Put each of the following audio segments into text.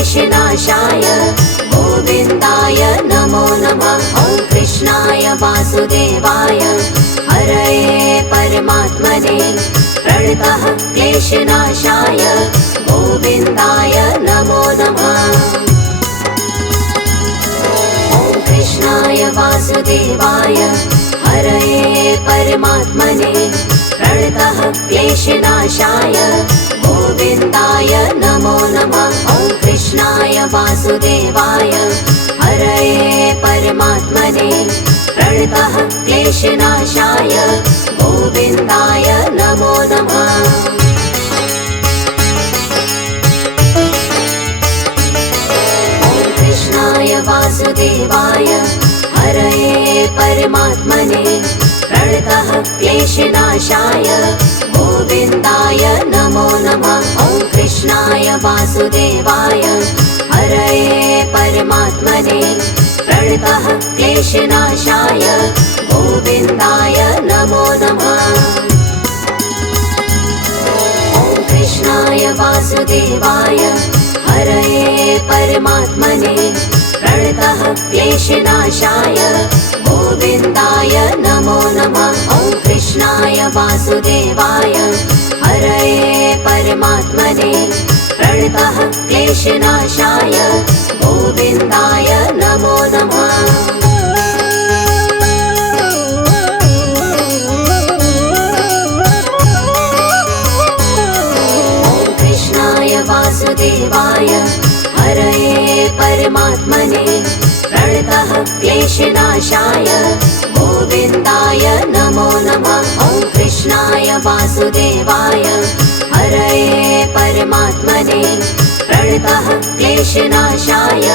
क्लेशनाशाय गोविन्दाय नमो नमः। ॐ कृष्णाय वासुदेवाय हरये परमात्मने प्रणतः क्लेशनाशाय गोविन्दाय नमो नमः। ॐ कृष्णाय वासुदेवाय हरये परमात्मने प्रणतः क्लेशनाशाय गोविन्दाय नमो नमः। ॐ कृष्णाय वासुदेवाय हरये परमात्मने प्रणतः क्लेशनाशाय गोविन्दाय नमो नमः। ॐ कृष्णाय वासुदेवाय हरये परमात्मने प्रणतः क्लेशनाशाय गोविन्दाय नमो नमः। ॐ कृष्णाय वासुदेवाय हरये परमात्मने प्रणतः क्लेशनाशाय गोविन्दाय नमो नमः। ॐ कृष्णाय वासुदेवाय हरये परमात्मने प्रणतः क्लेशनाशाय गोविन्दाय नमो नमः। ॐ कृष्णाय वासुदेवाय हरये परमात्मने प्रणतः क्लेशनाशाय गोविन्दाय नमो नमः। ॐ कृष्णाय वासुदेवाय हरये परमात्मने प्रणतः क्लेशनाशाय गोविन्दाय नमो नमः। ॐ कृष्णाय वासुदेवाय हरये परमात्मने प्रणतः क्लेशनाशाय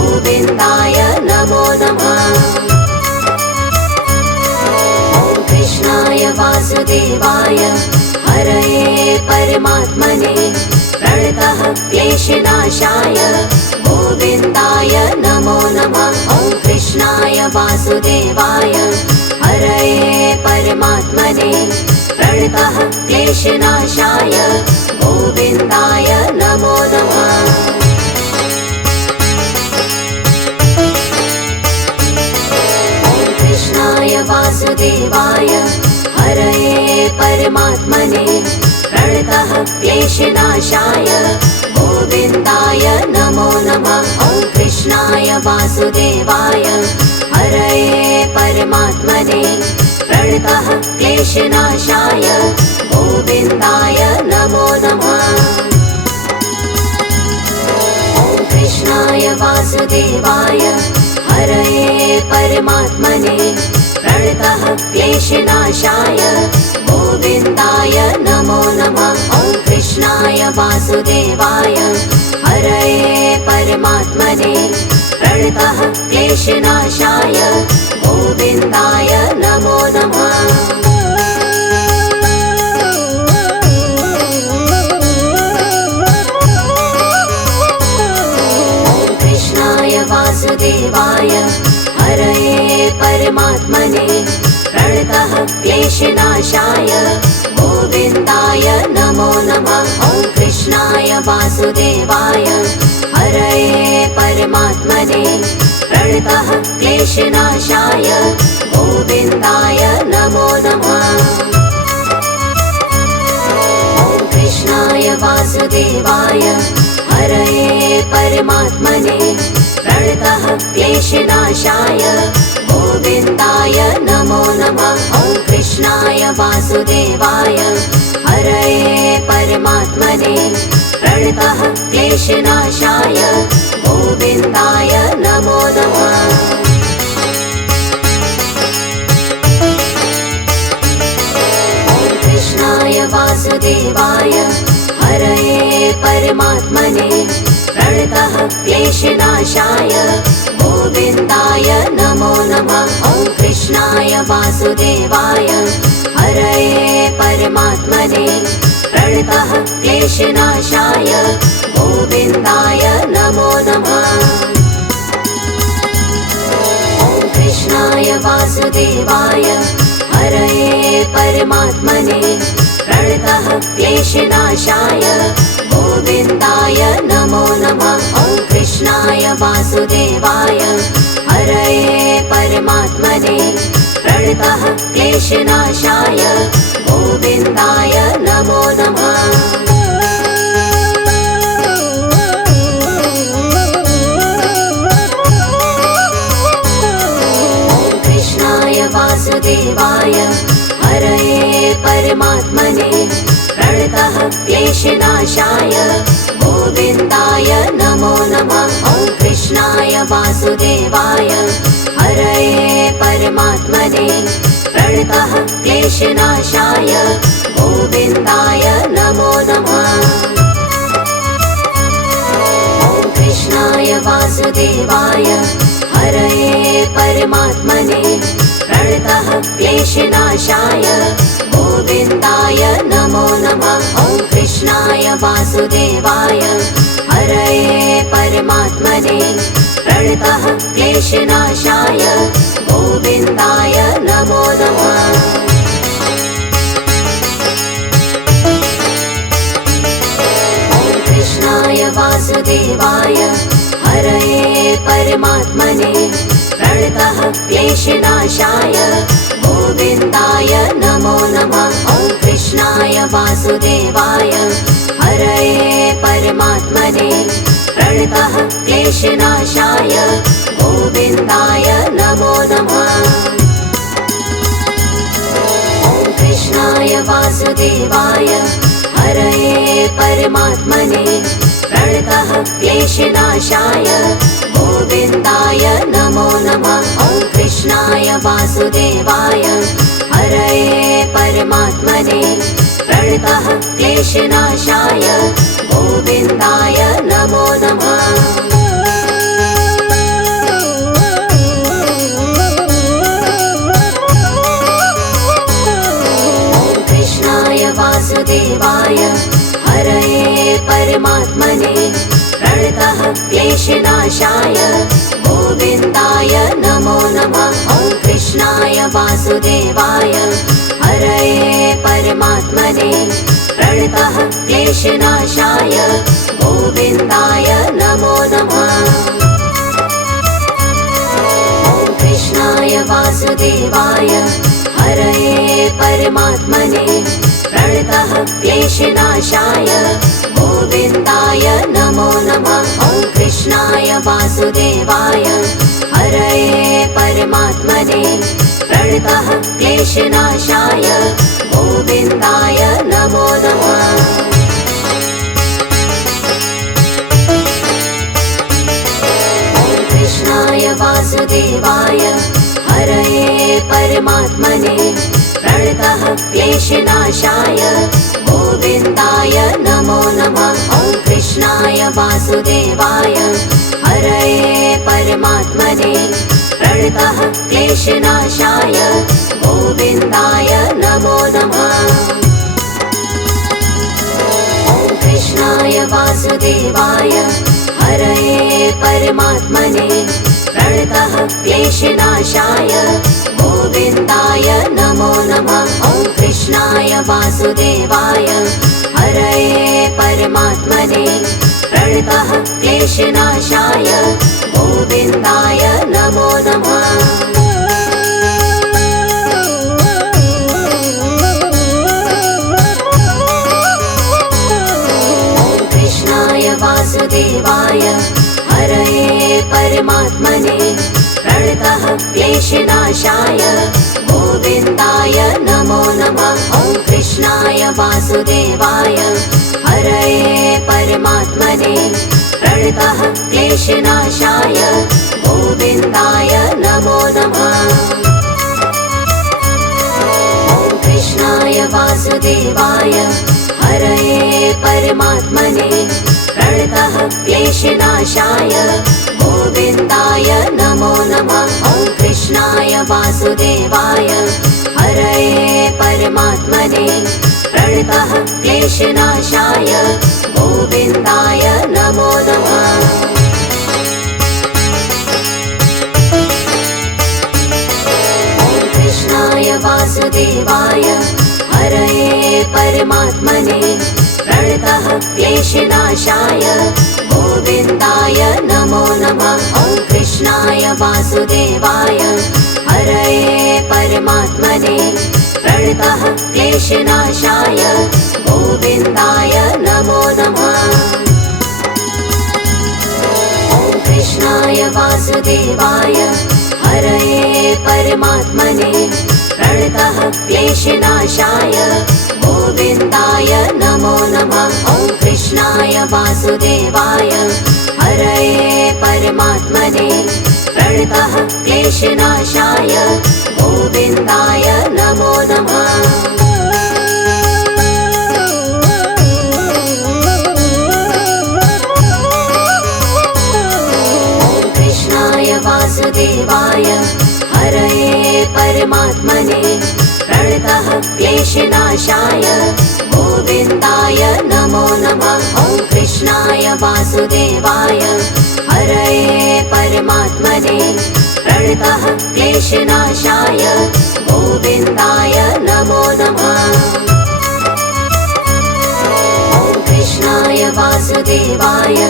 गोविन्दाय नमो नमः। ॐ कृष्णाय वासुदेवाय हरये परमात्मने प्रणतः क्लेशनाशाय गोविन्दाय नमो नमः। ॐ कृष्णाय वासुदेवाय हरये परमात्मने प्रणतः क्लेशनाशाय गोविन्दाय नमो नमः। ॐ कृष्णाय वासुदेवाय हरये परमात्मने प्रणतः क्लेशनाशाय गोविन्दाय नमो नमः। ॐ कृष्णाय वासुदेवाय हरये परमात्मने प्रणतः क्लेशनाशाय गोविन्दाय नमो नमः। ॐ कृष्णाय वासुदेवाय हरये परमात्मने प्रणतः क्लेशनाशाय गोविन्दाय नमो नमः। ॐ कृष्णाय वासुदेवाय हरये परमात्मने प्रणतः क्लेशनाशाय गोविन्दाय नमो नमः। ॐ कृष्णाय वासुदेवाय हरये परमात्मने प्रणतः क्लेशनाशाय गोविन्दाय नमो नमः। ॐ कृष्णाय वासुदेवाय हरये परमात्मने प्रणतः क्लेशनाशाय गोविन्दाय नमो नमः। ॐ कृष्णाय वासुदेवाय हरये परमात्मने प्रणतः क्लेशनाशाय गोविन्दाय नमो नमः। ॐ कृष्णाय वासुदेवाय हरये परमात्मने प्रणतः क्लेशनाशाय गोविन्दाय नमो नमः। ॐ कृष्णाय वासुदेवाय हरये परमात्मने प्रणतः क्लेशनाशाय गोविन्दाय नमो नमः। ॐ कृष्णाय वासुदेवाय हरये परमात्मने प्रणतः क्लेशनाशाय गोविन्दाय नमो नमः। ॐ कृष्णाय वासुदेवाय हरये परमात्मने प्रणतः क्लेशनाशाय गोविन्दाय नमो नमः। वासुदेवाय हरये परमात्मने प्रणतः क्लेशनाशाय गोविन्दाय नमो नमः। वासुदेवाय हरये परमात्मने प्रणतः क्लेशनाशाय गोविन्दाय नमो नमः। ॐ कृष्णाय वासुदेवाय हरये परमात्मने प्रणतः क्लेशनाशाय गोविन्दाय नमो नमः। ॐ कृष्णाय वासुदेवाय हरये परमात्मने प्रणतः क्लेशनाशाय गोविन्दाय नमो नमः। ॐ कृष्णाय वासुदेवाय हरये परमात्मने प्रणतः क्लेशनाशाय गोविन्दाय नमो नमः। ॐ कृष्णाय वासुदेवाय हरये परमात्मने प्रणतः क्लेशनाशाय गोविन्दाय नमो नमः। ॐ कृष्णाय वासुदेवाय हरये परमात्मने प्रणतः क्लेशनाशाय गोविन्दाय नमो नमः। ॐ कृष्णाय वासुदेवाय हरये परमात्मने प्रणतः क्लेशनाशाय गोविन्दाय नमो नमः। ॐ कृष्णाय वासुदेवाय हरये परमात्मने प्रणतः क्लेशनाशाय गोविन्दाय नमो नमः। ॐ कृष्णाय वासुदेवाय हरये परमात्मने प्रणतः क्लेशनाशाय गोविन्दाय नमो नमः। ॐ कृष्णाय वासुदेवाय हरये परमात्मने प्रणतः क्लेशनाशाय गोविन्दाय नमो नमः। ॐ कृष्णाय वासुदेवाय हरये परमात्मने प्रणतः क्लेशनाशाय गोविन्दाय नमो नमः। ॐ कृष्णाय वासुदेवाय हरये परमात्मने प्रणतः क्लेशनाशाय गोविन्दाय नमो नमः। ॐ कृष्णाय वासुदेवाय हरये परमात्मने प्रणतः क्लेशनाशाय गोविन्दाय नमो नमः। ॐ कृष्णाय वासुदेवाय हरये परमात्मने प्रणतः क्लेशनाशाय गोविन्दाय नमो नमः। ॐ कृष्णाय वासुदेवाय हरये परमात्मने प्रणतः क्लेशनाशाय गोविन्दाय नमो नमः। ॐ कृष्णाय वासुदेवाय हरये परमात्मने प्रणतः क्लेशनाशाय गोविन्दाय नमो नमः। ॐ कृष्णाय वासुदेवाय हरये परमात्मने प्रणतः क्लेशनाशाय गोविन्दाय नमो नमः। ॐ कृष्णाय वासुदेवाय हरये परमात्मने प्रणतः क्लेशनाशाय गोविन्दाय नमो नमः। ॐ कृष्णाय वासुदेवाय हरये परमात्मने प्रणतः क्लेशनाशाय गोविन्दाय नमो नमः। ॐ कृष्णाय वासुदेवाय हरये परमात्मने प्रणतः क्लेशनाशाय गोविन्दाय नमो नमः। ॐ कृष्णाय वासुदेवाय हरये परमात्मने प्रणतः क्लेशनाशाय गोविन्दाय नमो नमः। वासुदेवाय हरये परमात्मने प्रणतः क्लेशनाशाय गोविन्दाय नमो नमः। ॐ कृष्णाय वासुदेवाय हरये परमात्मने प्रणतः क्लेशनाशाय गोविन्दाय नमो नमः। ॐ कृष्णाय वासुदेवाय हरये परमात्मने प्रणतः क्लेशनाशाय गोविन्दाय नमो नमः। ॐ कृष्णाय वासुदेवाय हरये परमात्मने प्रणतः क्लेशनाशाय गोविन्दाय नमो नमः। ॐ कृष्णाय वासुदेवाय हरये परमात्मने प्रणतः क्लेशनाशाय गोविन्दाय नमो नमः। ॐ कृष्णाय वासुदेवाय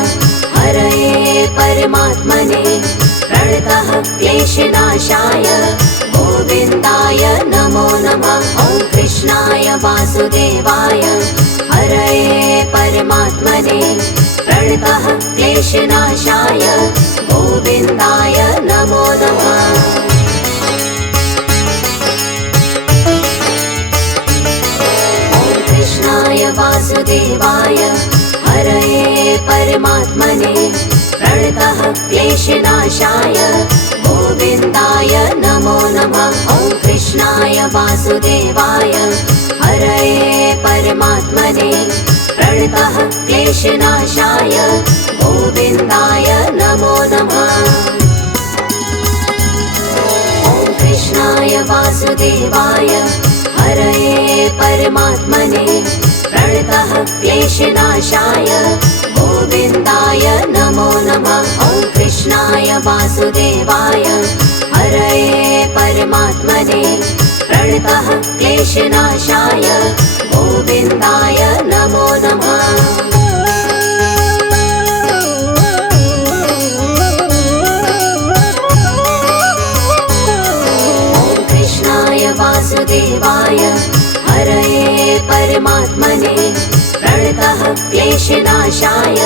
हरये परमात्मने प्रणतः क्लेशनाशाय गोविन्दाय नमो नमः। ॐ कृष्णाय वासुदेवाय हरये परमात्मने प्रणतः क्लेशनाशाय गोविन्दाय नमो नमः। ॐ कृष्णाय वासुदेवाय हरये परमात्मने प्रणतः क्लेशनाशाय गोविन्दाय नमो नमः। ॐ कृष्णाय वासुदेवाय हरये परमात्मने प्रणतः क्लेशनाशाय गोविन्दाय नमो नमः। ॐ कृष्णाय वासुदेवाय हरये परमात्मने प्रणतः क्लेशनाशाय गोविन्दाय नमो नमः। ॐ कृष्णाय वासुदेवाय हरये परमात्मने प्रणतः क्लेशनाशाय गोविन्दाय नमो नमः। ॐ कृष्णाय वासुदेवाय हरये परमात्मने प्रणतः क्लेशनाशाय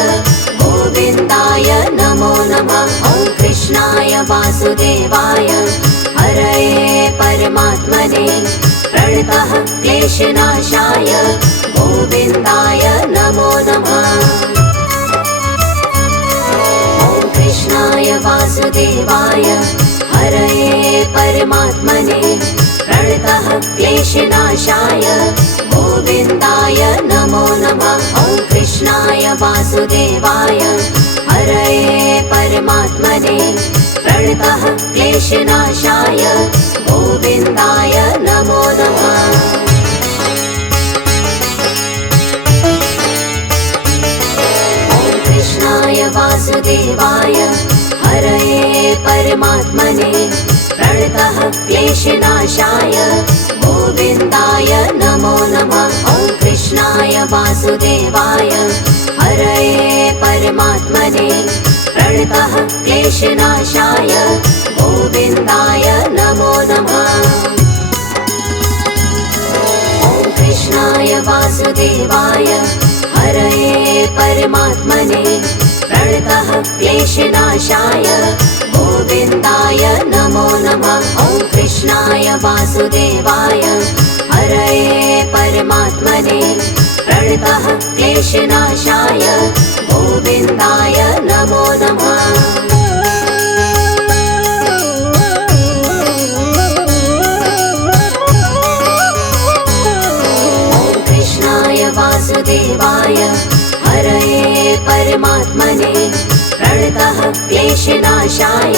गोविन्दाय नमो नमः। ॐ कृष्णाय वासुदेवाय हरये परमात्मने प्रणतः क्लेशनाशाय गोविन्दाय नमो नमः। ॐ कृष्णाय वासुदेवाय हरये परमात्मने प्रणतः क्लेशनाशाय गोविन्दाय नमो नमः। ॐ कृष्णाय वासुदेवाय हरये परमात्मने प्रणतः क्लेशनाशाय गोविन्दाय नमो नमः। ॐ कृष्णाय वासुदेवाय हरये परमात्मने प्रणतः क्लेशनाशाय गोविन्दाय नमो नमः। ॐ कृष्णाय वासुदेवाय हरये परमात्मने प्रणतः क्लेशनाशाय गोविन्दाय नमो नमः। ॐ कृष्णाय वासुदेवाय हरये परमात्मने प्रणतः क्लेशनाशाय गोविन्दाय नमो नमः। ॐ कृष्णाय वासुदेवाय हरये परमात्मने प्रणतः क्लेशनाशाय गोविन्दाय नमो नमः। ॐ कृष्णाय वासुदेवाय हरये परमात्मने प्रणतः क्लेशनाशाय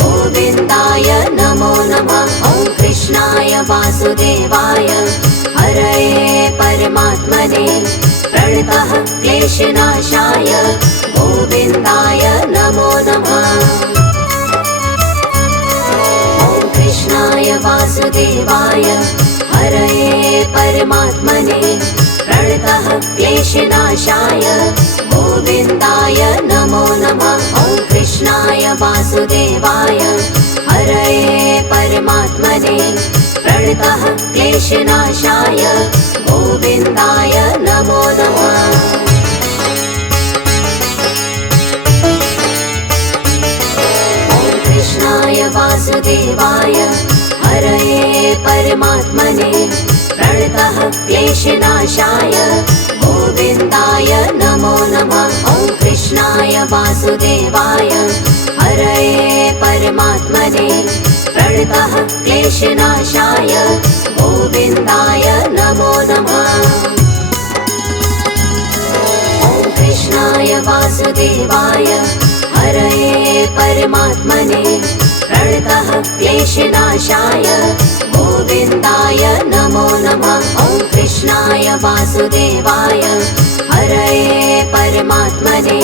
गोविन्दाय नमो नमः। ॐ कृष्णाय वासुदेवाय हरये परमात्मने प्रणतः क्लेशनाशाय गोविन्दाय नमो नमः। ॐ कृष्णाय वासुदेवाय हरये परमात्मने प्रणतः क्लेशनाशाय गोविन्दाय नमो नमः। ॐ कृष्णाय वासुदेवाय क्लेशनाशाय गोविन्दाय नमो नमः। कृष्णाय वासुदेवाय हरये परमात्मने प्रणतः क्लेशनाशाय गोविन्दाय नमो नमः। ॐ कृष्णाय वासुदेवाय हरये परमात्मने प्रणतः क्लेशनाशाय गोविन्दाय नमो नमः। ॐ कृष्णाय वासुदेवाय हरये परमात्मने प्रणतः क्लेशनाशाय गोविन्दाय नमो नमः। ॐ कृष्णाय वासुदेवाय हरये परमात्मने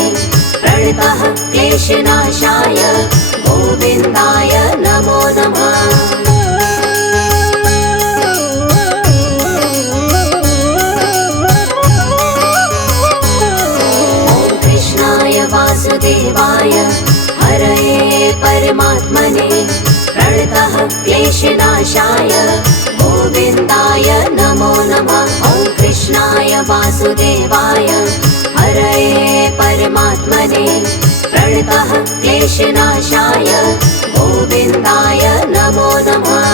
प्रणतः क्लेशनाशाय गोविन्दाय नमो नमः। वासुदेवाय हरये परमात्मने प्रणतः क्लेशनाशाय गोविन्दाय नमो नमः। ॐ कृष्णाय वासुदेवाय हरये परमात्मने प्रणतः क्लेशनाशाय गोविन्दाय नमो नमः।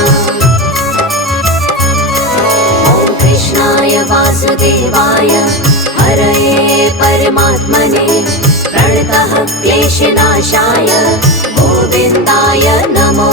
ॐ कृष्णाय वासुदेवाय हरये परमात्मने प्रणतः क्लेशनाशाय गोविन्दाय नमो